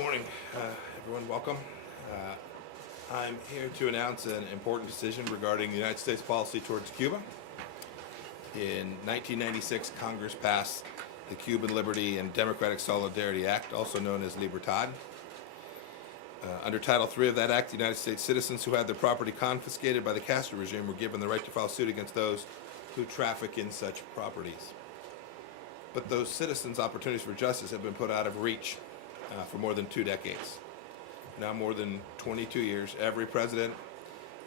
morning, everyone. Welcome. I'm here to announce an important decision regarding the United States policy towards Cuba. In 1996, Congress passed the Cuban Liberty and Democratic Solidarity Act, also known as Libertad. Under Title III of that act, the United States citizens who had their property confiscated by the Castro regime were given the right to file suit against those who traffic in such properties. But those citizens' opportunities for justice have been put out of reach for more than 2 decades. Now more than 22 years, every president,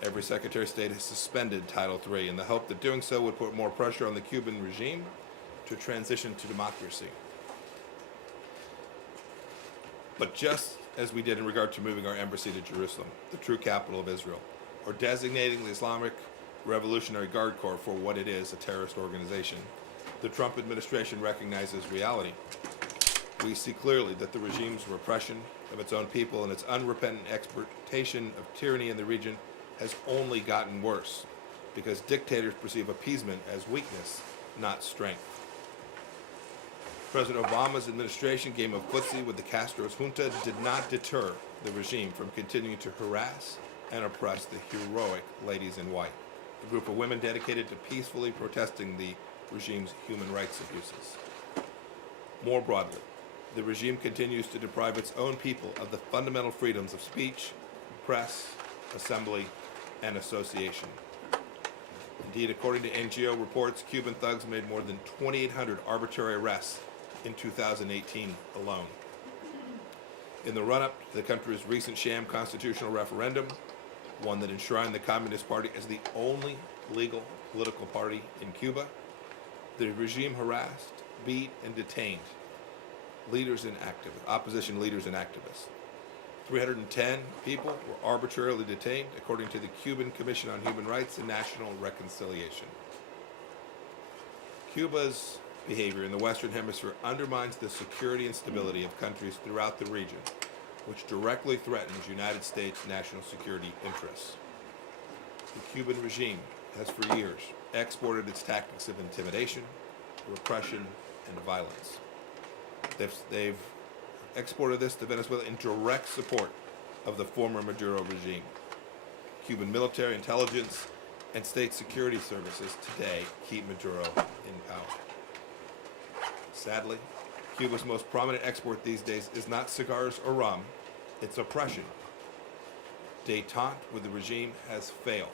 every Secretary of State has suspended Title III in the hope that doing so would put more pressure on the Cuban regime to transition to democracy. But just as we did in regard to moving our embassy to Jerusalem, the true capital of Israel, or designating the Islamic Revolutionary Guard Corps for what it is, a terrorist organization, the Trump administration recognizes reality. We see clearly that the regime's repression of its own people and its unrepentant exploitation of tyranny in the region has only gotten worse because dictators perceive appeasement as weakness, not strength. President Obama's administration game of footsie with the Castro's junta did not deter the regime from continuing to harass and oppress the heroic ladies in white, a group of women dedicated to peacefully protesting the regime's human rights abuses. More broadly, the regime continues to deprive its own people of the fundamental freedoms of speech, press, assembly, and association. Indeed, according to NGO reports, Cuban thugs made more than 2,800 arbitrary arrests in 2018 alone. In the run-up to the country's recent sham constitutional referendum, one that enshrined the Communist Party as the only legal political party in Cuba, the regime harassed, beat, and detained opposition leaders and activists. 310 people were arbitrarily detained, according to the Cuban Commission on Human Rights and National Reconciliation. Cuba's behavior in the Western Hemisphere undermines the security and stability of countries throughout the region, which directly threatens United States national security interests. The Cuban regime has for years exported its tactics of intimidation, repression, and violence. They've exported this to Venezuela in direct support of the former Maduro regime. Cuban military intelligence and state security services today keep Maduro in power. Sadly, Cuba's most prominent export these days is not cigars or rum, it's oppression. Détente with the regime has failed.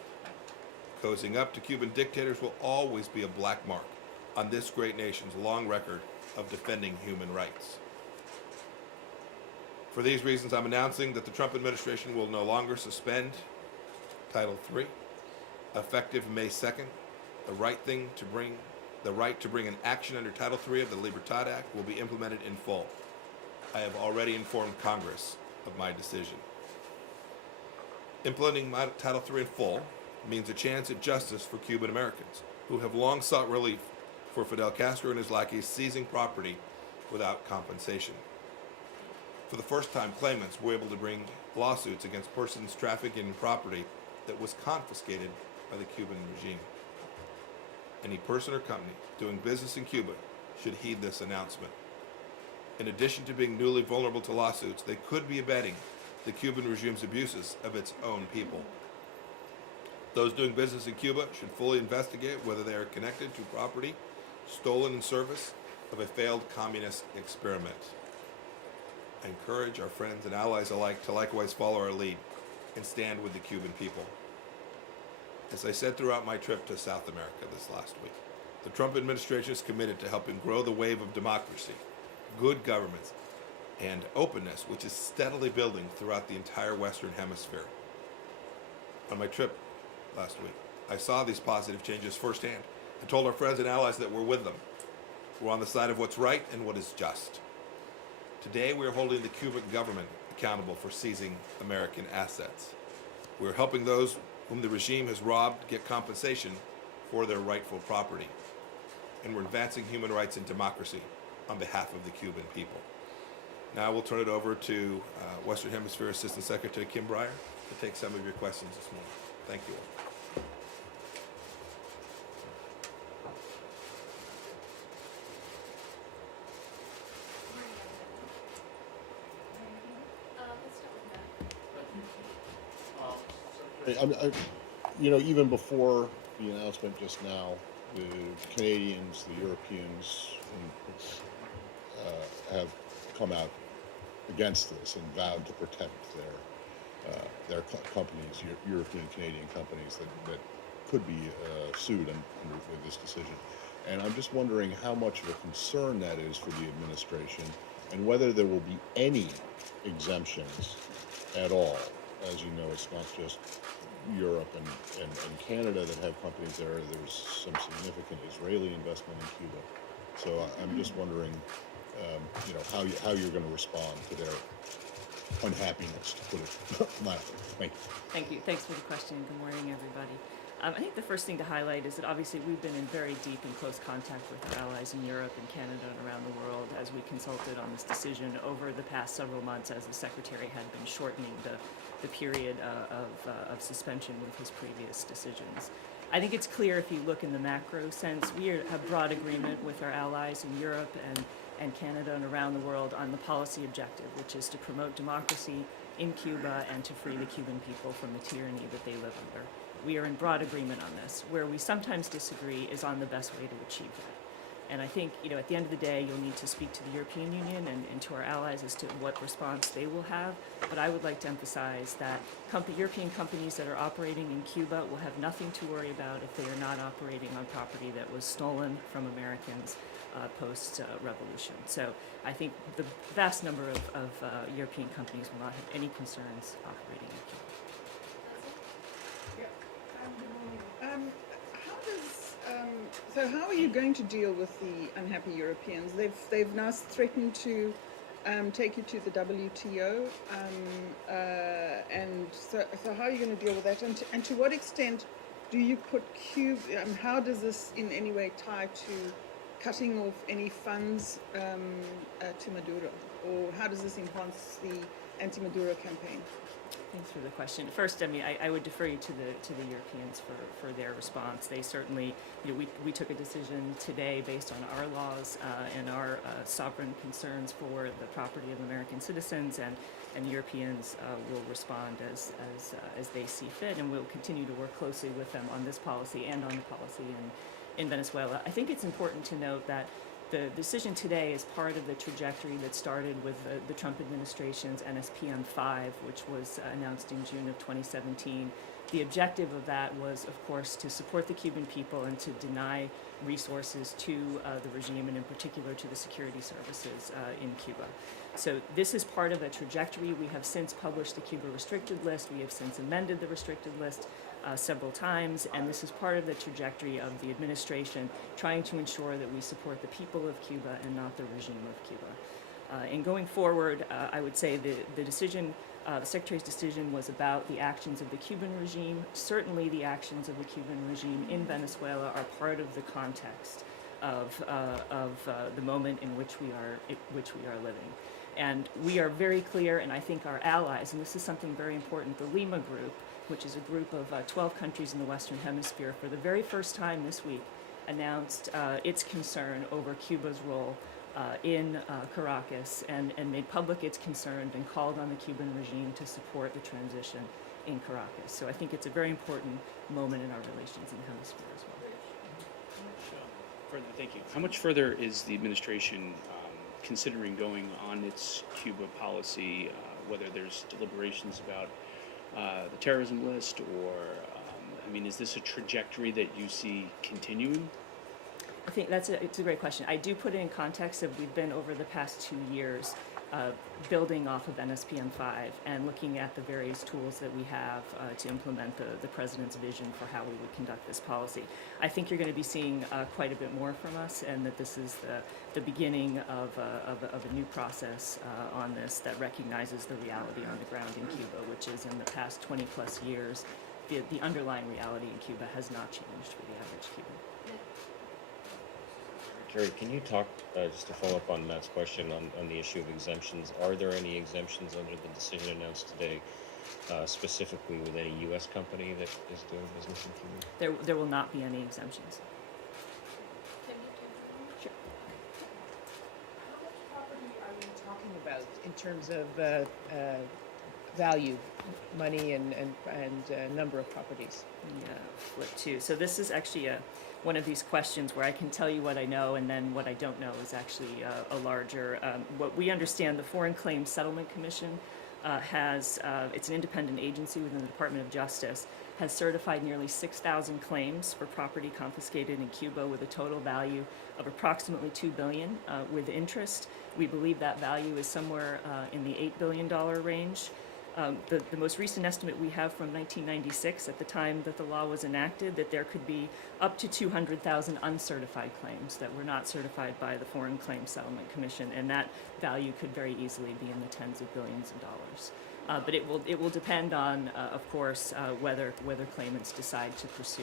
Cozying up to Cuban dictators will always be a black mark on this great nation's long record of defending human rights. For these reasons, I'm announcing that the Trump administration will no longer suspend Title III. Effective May 2nd, the right to bring an action under Title III of the Libertad Act will be implemented in full. I have already informed Congress of my decision. Implementing Title III in full means a chance at justice for Cuban Americans who have long sought relief for Fidel Castro and his lackeys seizing property without compensation. For the first time, claimants were able to bring lawsuits against persons trafficking in property that was confiscated by the Cuban regime. Any person or company doing business in Cuba should heed this announcement. In addition to being newly vulnerable to lawsuits, they could be abetting the Cuban regime's abuses of its own people. Those doing business in Cuba should fully investigate whether they are connected to property stolen in service of a failed communist experiment. I encourage our friends and allies alike to likewise follow our lead and stand with the Cuban people. As I said throughout my trip to South America this last week, the Trump administration is committed to helping grow the wave of democracy, good governance, and openness, which is steadily building throughout the entire Western Hemisphere. On my trip last week, I saw these positive changes firsthand and told our friends and allies that we're with them. We're on the side of what's right and what is just. Today, we are holding the Cuban government accountable for seizing American assets. We're helping those whom the regime has robbed get compensation for their rightful property. And we're advancing human rights and democracy on behalf of the Cuban people. Now we'll turn it over to Western Hemisphere Assistant Secretary Kim Breyer to take some of your questions this morning. Thank you all. Even before the announcement just now, the Canadians, the Europeans, have come out against this and vowed to protect their companies, European Canadian companies that could be sued with this decision. And I'm just wondering how much of a concern that is for the administration, and whether there will be any exemptions at all. As you know, it's not just Europe and Canada that have companies there. There's some significant Israeli investment in Cuba. So I'm just wondering, how you're going to respond to their unhappiness, to put it mildly. Thank you. Thank you. Thanks for the question. Good morning, everybody. I think the first thing to highlight is that obviously we've been in very deep and close contact with our allies in Europe and Canada and around the world as we consulted on this decision over the past several months, as the Secretary had been shortening the period of suspension with his previous decisions. I think it's clear if you look in the macro sense, we have broad agreement with our allies in Europe and Canada and around the world on the policy objective, which is to promote democracy in Cuba and to free the Cuban people from the tyranny that they live under. We are in broad agreement on this. Where we sometimes disagree is on the best way to achieve that. And I think, at the end of the day, you'll need to speak to the European Union and to our allies as to what response they will have. But I would like to emphasize that European companies that are operating in Cuba will have nothing to worry about if they are not operating on property that was stolen from Americans post-revolution. So I think the vast number of European companies will not have any concerns operating in Cuba. How are you going to deal with the unhappy Europeans? They've now threatened to take you to the WTO, and so how are you going to deal with that? And to what extent do you put Cuba? How does this in any way tie to cutting off any funds to Maduro, or how does this enhance the anti-Maduro campaign? Thanks for the question. First, I would defer you to the Europeans for their response. They certainly, we took a decision today based on our laws and our sovereign concerns for the property of American citizens, and Europeans will respond as they see fit, and we'll continue to work closely with them on this policy and on the policy in Venezuela. I think it's important to note that the decision today is part of the trajectory that started with the Trump administration's NSPM 5, which was announced in June of 2017. The objective of that was, of course, to support the Cuban people and to deny resources to the regime, and in particular to the security services in Cuba. So this is part of a trajectory. We have since published the Cuba restricted list. We have since amended the restricted list several times, and this is part of the trajectory of the administration trying to ensure that we support the people of Cuba and not the regime of Cuba. And going forward, I would say the decision, the Secretary's decision was about the actions of the Cuban regime. Certainly the actions of the Cuban regime in Venezuela are part of the context of the moment in which we are living. And we are very clear, and I think our allies, and this is something very important, the Lima Group, which is a group of 12 countries in the Western Hemisphere, for the very first time this week announced its concern over Cuba's role in Caracas and made public its concern and called on the Cuban regime to support the transition in Caracas. So I think it's a very important moment in our relations in the hemisphere as well. Thank you. How much further is the administration considering going on its Cuba policy, whether there's deliberations about the terrorism list, or is this a trajectory that you see continuing? I think it's a great question. I do put it in context of we've been over the past 2 years building off of NSPM 5 and looking at the various tools that we have to implement the president's vision for how we would conduct this policy. I think you're going to be seeing quite a bit more from us, and that this is the beginning of a new process on this that recognizes the reality on the ground in Cuba, which is in the past 20 plus years, the underlying reality in Cuba has not changed for the average Cuban. Jerry, can you talk, just to follow up on Matt's question on the issue of exemptions, are there any exemptions under the decision announced today, specifically with any U.S. company that is doing business in Cuba? There will not be any exemptions. Sure. How much property are we talking about in terms of value, money and number of properties. Flip two. So this is actually one of these questions where I can tell you what I know, and then what I don't know is actually a larger. What we understand, the Foreign Claims Settlement Commission has, it's an independent agency within the Department of Justice, has certified nearly 6,000 claims for property confiscated in Cuba with a total value of approximately $2 billion with interest. We believe that value is somewhere in the $8 billion range. The most recent estimate we have from 1996, at the time that the law was enacted, that there could be up to 200,000 uncertified claims that were not certified by the Foreign Claims Settlement Commission, and that value could very easily be in the tens of billions of dollars. But it will depend on, of course, whether claimants decide to pursue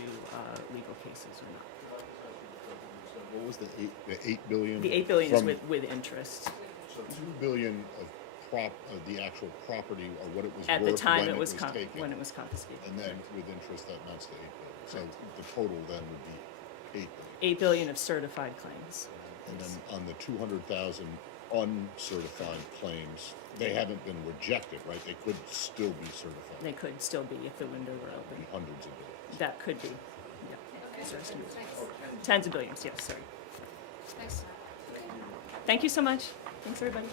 legal cases or not. What was the 8 billion? The $8 billion is from- with interest. So 2 billion of the actual property, or what it was At worth the time when it was taken, when it was confiscated. and then with interest that amounts to 8 billion. So the total then would be 8 billion. $8 billion of certified claims. And then on the 200,000 uncertified claims, they haven't been rejected, right? They could still be certified. They could still be if the window were open. Be hundreds of billions. That could be. Yeah. Sorry, tens of billions, yes, sorry. Thanks. Thank you so much. Thanks, everybody.